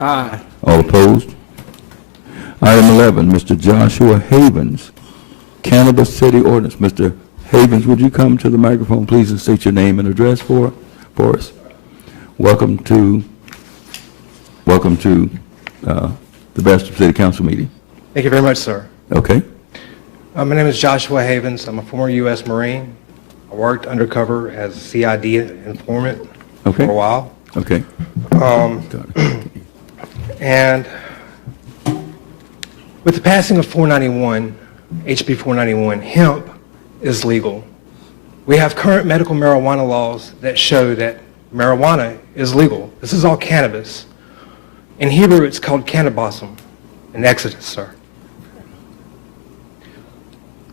Aye. All opposed? Item 11, Mr. Joshua Havens, Cannabis City Ordinance. Mr. Havens, would you come to the microphone, please, and state your name and address for us? Welcome to the Bastrop City Council meeting. Thank you very much, sir. Okay. My name is Joshua Havens. I'm a former U.S. Marine. I worked undercover as a CID informant for a while. Okay. And with the passing of 491, HB 491, hemp is legal. We have current medical marijuana laws that show that marijuana is legal. This is all cannabis. In Hebrew, it's called cannabism in Exodus, sir.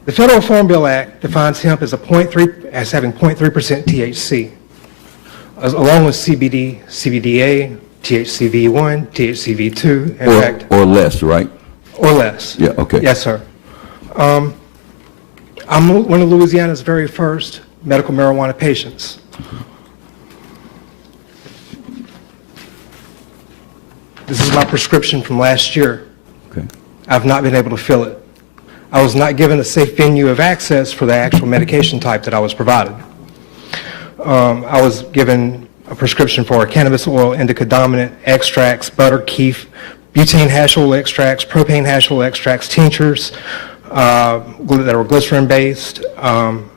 The Federal Farm Bill Act defines hemp as having 0.3% THC, along with CBD, CBDA, THCV1, THCV2, in fact. Or less, right? Or less. Yeah, okay. Yes, sir. I'm one of Louisiana's very first medical marijuana patients. This is my prescription from last year. Okay. I've not been able to fill it. I was not given a safe venue of access for the actual medication type that I was provided. I was given a prescription for cannabis oil, indica dominant, extracts, butter, keef, butane hash oil extracts, propane hash oil extracts, tinctures that were glycerin-based, and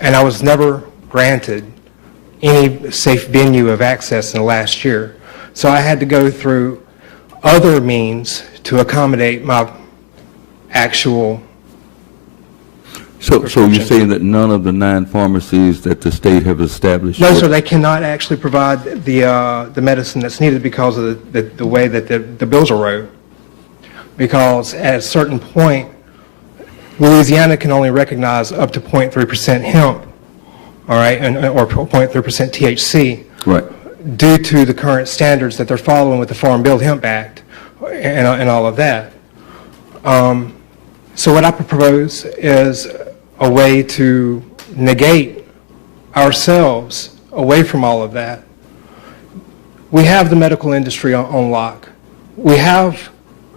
I was never granted any safe venue of access in the last year. So I had to go through other means to accommodate my actual. So you're saying that none of the 9 pharmacies that the state have established? No, sir, they cannot actually provide the medicine that's needed because of the way that the bills are wrote. Because at a certain point, Louisiana can only recognize up to 0.3% hemp, all right, or 0.3% THC. Right. Due to the current standards that they're following with the Farm Bill Hemp Act and all of that. So what I propose is a way to negate ourselves away from all of that. We have the medical industry on lock. We have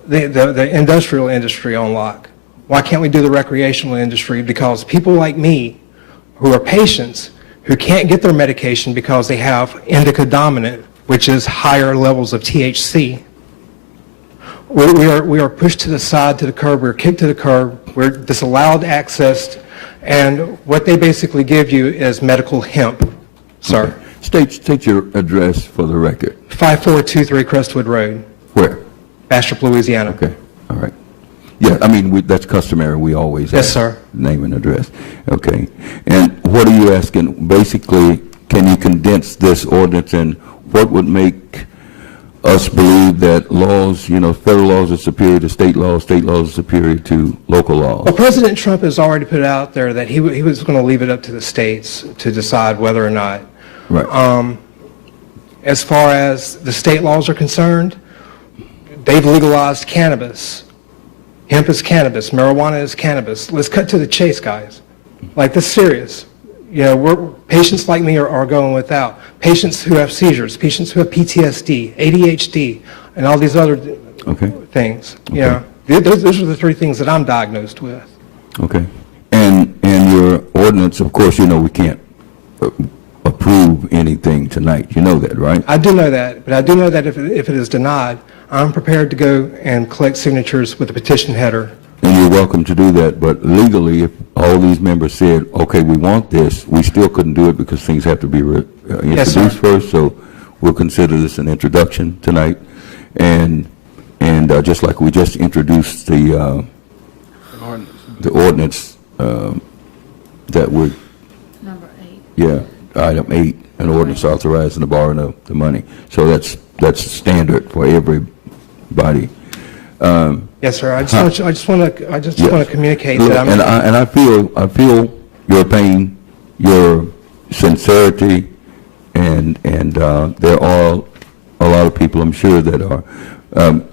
the industrial industry on lock. Why can't we do the recreational industry? Because people like me, who are patients, who can't get their medication because they have indica dominant, which is higher levels of THC. We are pushed to the side, to the curb, we're kicked to the curb, we're disallowed access, and what they basically give you is medical hemp, sir. Okay. State your address for the record. 5423 Crestwood Road. Where? Bastrop, Louisiana. Okay, all right. Yeah, I mean, that's customary. We always Yes, ask sir. Name and address. Okay. And what are you asking? Basically, can you condense this ordinance, and what would make us believe that laws, federal laws are superior to state laws are superior to local laws? Well, President Trump has already put out there that he was going to leave it up to the states to decide whether or not. Right. As far as the state laws are concerned, they've legalized cannabis. Hemp is cannabis. Marijuana is cannabis. Let's cut to the chase, guys. Like, this is serious. Patients like me are going without. Patients who have seizures, patients who have PTSD, ADHD, and all these other things. Okay. Those are the 3 things that I'm diagnosed with. Okay. And your ordinance, of course, we can't approve anything tonight. You know that, right? I do know that, but I do know that if it is denied, I'm prepared to go and collect signatures with the petition header. And you're welcome to do that, but legally, if all these members said, okay, we want this, we still couldn't do it because things have to be introduced first, so we'll consider this an introduction tonight. And just like we just introduced the ordinance that would, Number 8. yeah, item 8, an ordinance authorizing the borrowing of the money. So that's standard for everybody. Yes, sir. I just want to communicate that I'm. And I feel your pain, your sincerity, and there are a lot of people, I'm sure, that are.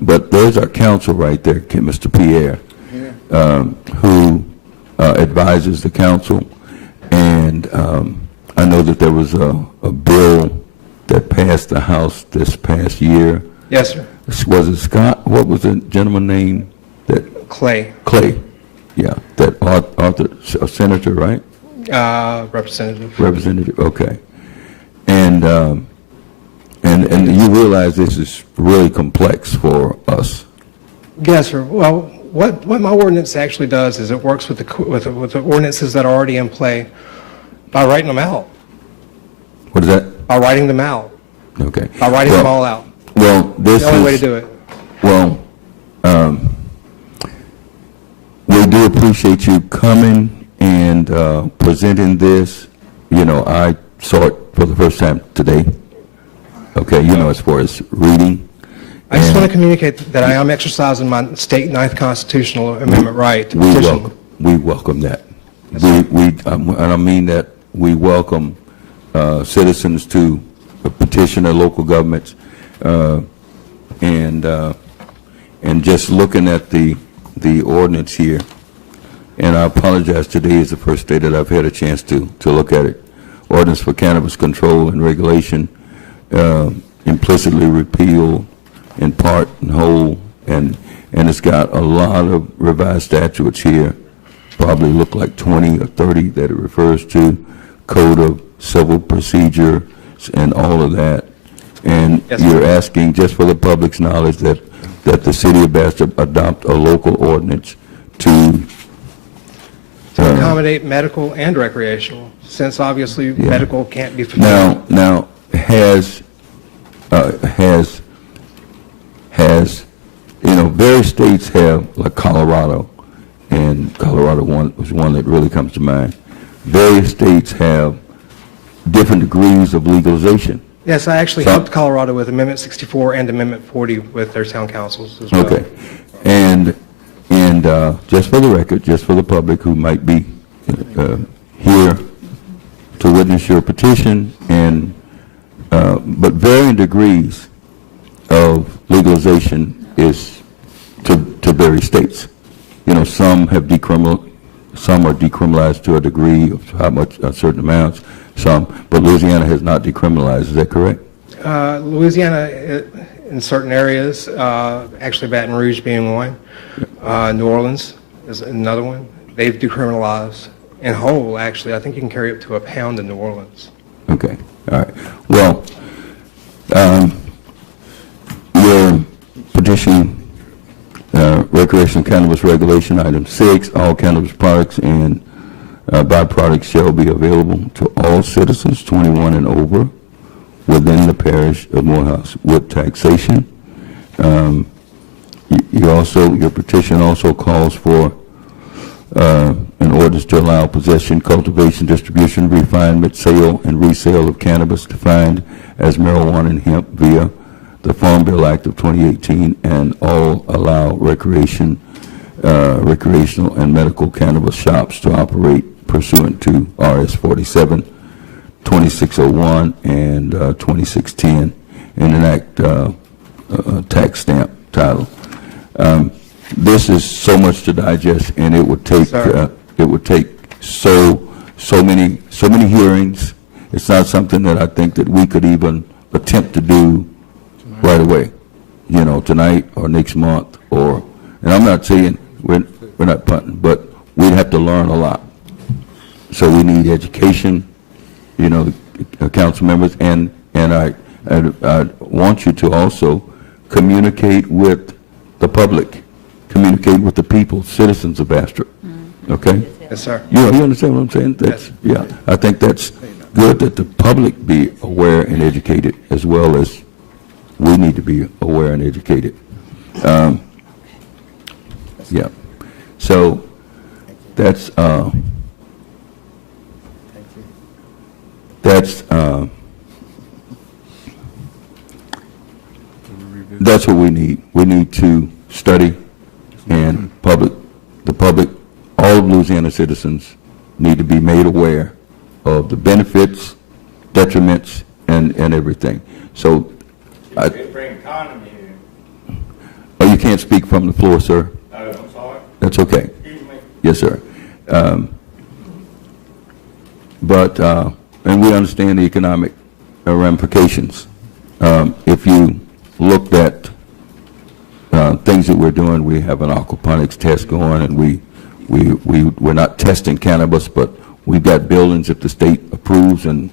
But there's our counsel right there, Mr. Pierre, who advises the council, and I know that there was a bill that passed the House this past year. Yes, sir. was it Scott? What was the gentleman name? That Clay, Clay. Yeah, that Arthur, a senator, right? Representative. Representative. Okay. And you realize this is really complex for us. Yes, sir. Well, what my ordinance actually does is it works with the ordinances that are already in play by writing them out, What is that? by writing them out, Okay. by writing them all out. Well, this The only is way to do it. Well, we do appreciate you coming and presenting this. You know, I saw it for the first time today. Okay, you know, as far as reading. I just And want to communicate that I am exercising my state ninth constitutional amendment right to petition. we welcome that. And I mean that we welcome citizens to petition their local governments. And just looking at the ordinance here, and I apologize, today is the first day that I've had a chance to look at it. Ordinance for cannabis control and regulation, implicitly repeal in part and whole, and it's got a lot of revised statutes here, probably look like 20 or 30 that it refers to, code of civil procedure and all of that. And Yes, you're asking, just for the public's knowledge, that the city of Bastrop adopt a local ordinance to To accommodate medical and recreational, since obviously medical can't be fulfilled. now has you know, various states have, like Colorado, and Colorado was one that really comes to mind. Various states have different degrees of legalization. Yes, I actually helped Colorado with Amendment 64 and Amendment 40 with their town councils as well. Okay, and just for the record, just for the public who might be here to witness your petition, and but varying degrees of legalization is to various states. You know, some are decriminalized to a degree of how much, certain amounts. Some, but Louisiana has not decriminalized. Is that correct? Louisiana, in certain areas, actually Baton Rouge being one, New Orleans is another one. They've decriminalized in whole, actually. I think you can carry up to a pound in New Orleans. Okay, all right. Well, your petition, recreational cannabis regulation, item 6, all cannabis products and byproducts shall be available to all citizens 21 and over within the parish of Morehouse with taxation. Your petition also calls for an ordinance to allow possession, cultivation, distribution, refinement, sale, and resale of cannabis defined as marijuana and hemp via the Farm Bill Act of 2018, and all allow recreational and medical cannabis shops to operate pursuant to RS 47, 2601, and 2610, and enact tax stamp title. This is so much to digest, and it would take so many hearings. It's not something that I think that we could even attempt to do right away, you know, tonight or next month, and I'm not saying we're not punting, but we'd have to learn a lot. So we need education, you know, the council members, and I want you to also communicate with the public, communicate with the people, citizens of Bastrop. Okay? Yes, sir. You understand what I'm saying? Yeah, I think that's good that the public be aware and educated, as well as we need to be aware and educated. Yeah. So that's what we need. We need to study, and the public, all of Louisiana citizens need to be made aware of the benefits, detriments, and everything. So, oh, you can't speak from the floor, sir? I'm sorry. That's okay. Excuse me. Yes, sir. And we understand the economic ramifications. If you looked at things that we're doing. We have an aquaponics test going, and we're not testing cannabis, but we've got buildings if the state approves and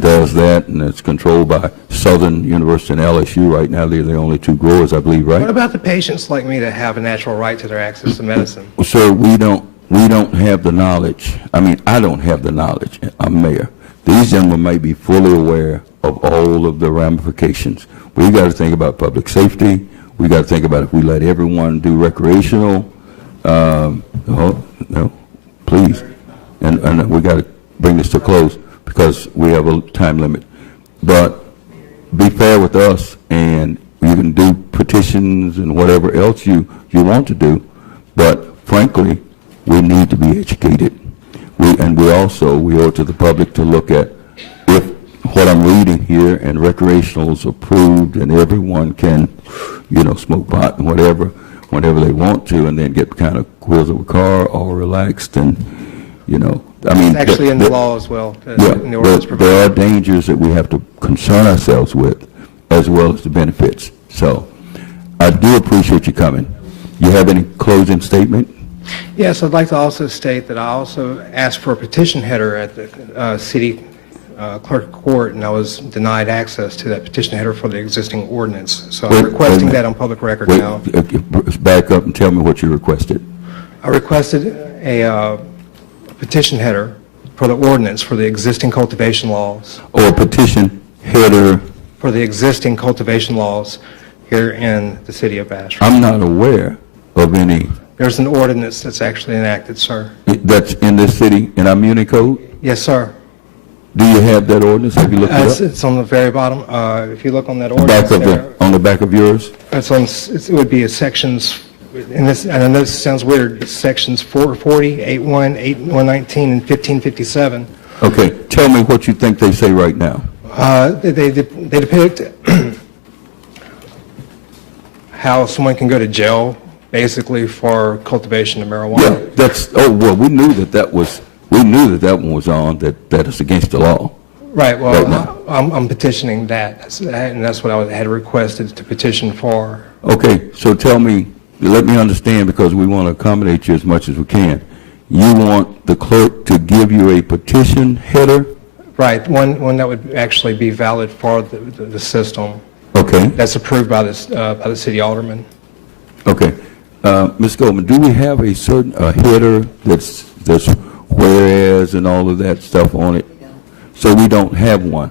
does that, and it's controlled by Southern University and LSU. Right now, they're the only two growers, I believe, right? What about the patients like me that have a natural right to their access to medicine? Well, sir, we don't have the knowledge. I mean, I don't have the knowledge. I'm mayor. These gentlemen may be fully aware of all of the ramifications. We got to think about public safety. We got to think about if we let everyone do recreational. No, please. And we got to bring this to a close because we have a time limit. But be fair with us, and you can do petitions and whatever else you want to do. But frankly, we need to be educated. We owe it to the public to look at if what I'm reading here and recreational is approved and everyone can, smoke pot and whatever, whenever they want to, and then get kind of wheels of a car all relaxed and, I mean. It's actually in the law as well. Yeah, in the ordinance there are dangers that we have to concern ourselves with as well as the benefits. So I do appreciate you coming. You have any closing statement? Yes, I'd like to also state that I also asked for a petition header at the city clerk court, and I was denied access to that petition header for the existing ordinance. So I'm requesting that on public record now. Back up and tell me what you requested. I requested a petition header for the ordinance for the existing cultivation laws. Or a petition header. For the existing cultivation laws here in the city of Bastrop. I'm not aware of any. There's an ordinance that's actually enacted, sir. That's in this city, in our muni code? Yes, sir. Do you have that ordinance? Have you looked it up? It's on the very bottom. If you look on that ordinance On the back of yours? it would be a sections, and I know this sounds weird, sections 440, 81, 119, and 1557. Okay, tell me what you think they say right now. They depict how someone can go to jail, basically, for cultivation of marijuana. Yeah, we knew that one was on, that is against the law. Right, well, Right now. I'm petitioning that, and that's what I had requested to petition for. Okay, so tell me, let me understand, because we want to accommodate you as much as we can. You want the clerk to give you a petition header? Right, one that would actually be valid for the system. Okay. That's approved by the city alderman. Okay. Ms. Goldman, do we have a certain header that's whereas and all of that stuff on it? So we don't have one.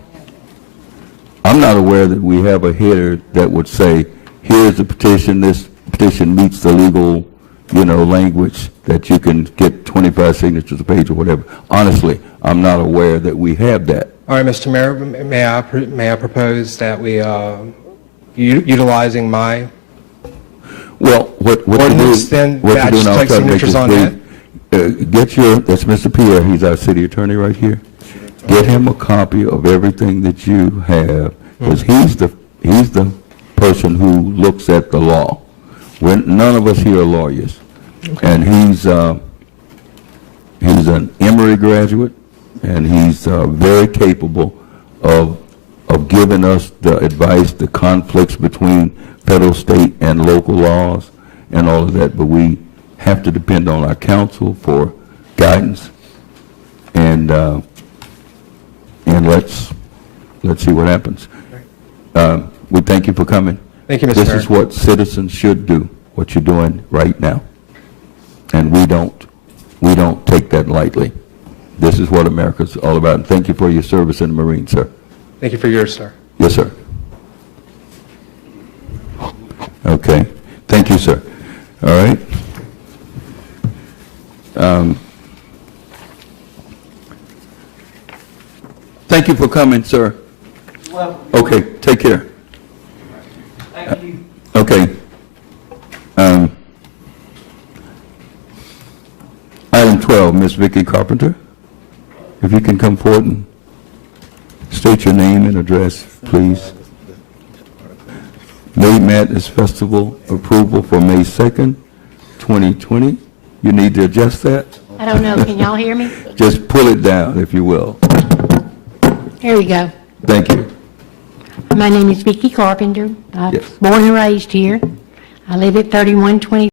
I'm not aware that we have a header that would say, here's the petition, this petition meets the legal, language that you can get 25 signatures a page or whatever. Honestly, I'm not aware that we have that. All right, Mr. Mayor, may I propose that we, utilizing my Well, what ordinance, then I just take signatures on that? That's Mr. Pierre, he's our city attorney right here. Get him a copy of everything that you have, because he's the person who looks at the law. None of us here are lawyers. Okay. And he's an Emory graduate, and he's very capable of giving us the advice, the conflicts between federal, state, and local laws, and all of that. But we have to depend on our counsel for guidance, and let's see what happens. We thank you for coming. Thank you, Mr. This Mayor. is what citizens should do, what you're doing right now, and we don't take that lightly. This is what America's all about. And thank you for your service in the Marine, sir. Thank you for yours, sir. Yes, sir. Okay. Thank you, sir. All right. Thank you for coming, sir. Well, Okay. Take care. thank you. Okay. Item 12, Ms. Vicki Carpenter. If you can come forward and state your name and address, please. May Madness Festival approval for May 2nd, 2020. You need to adjust that? I don't know. Can y'all hear me? Just pull it down, if you will. Here we go. Thank you. My name is Vicki Carpenter. I was Yes. born and raised here. I live at 3120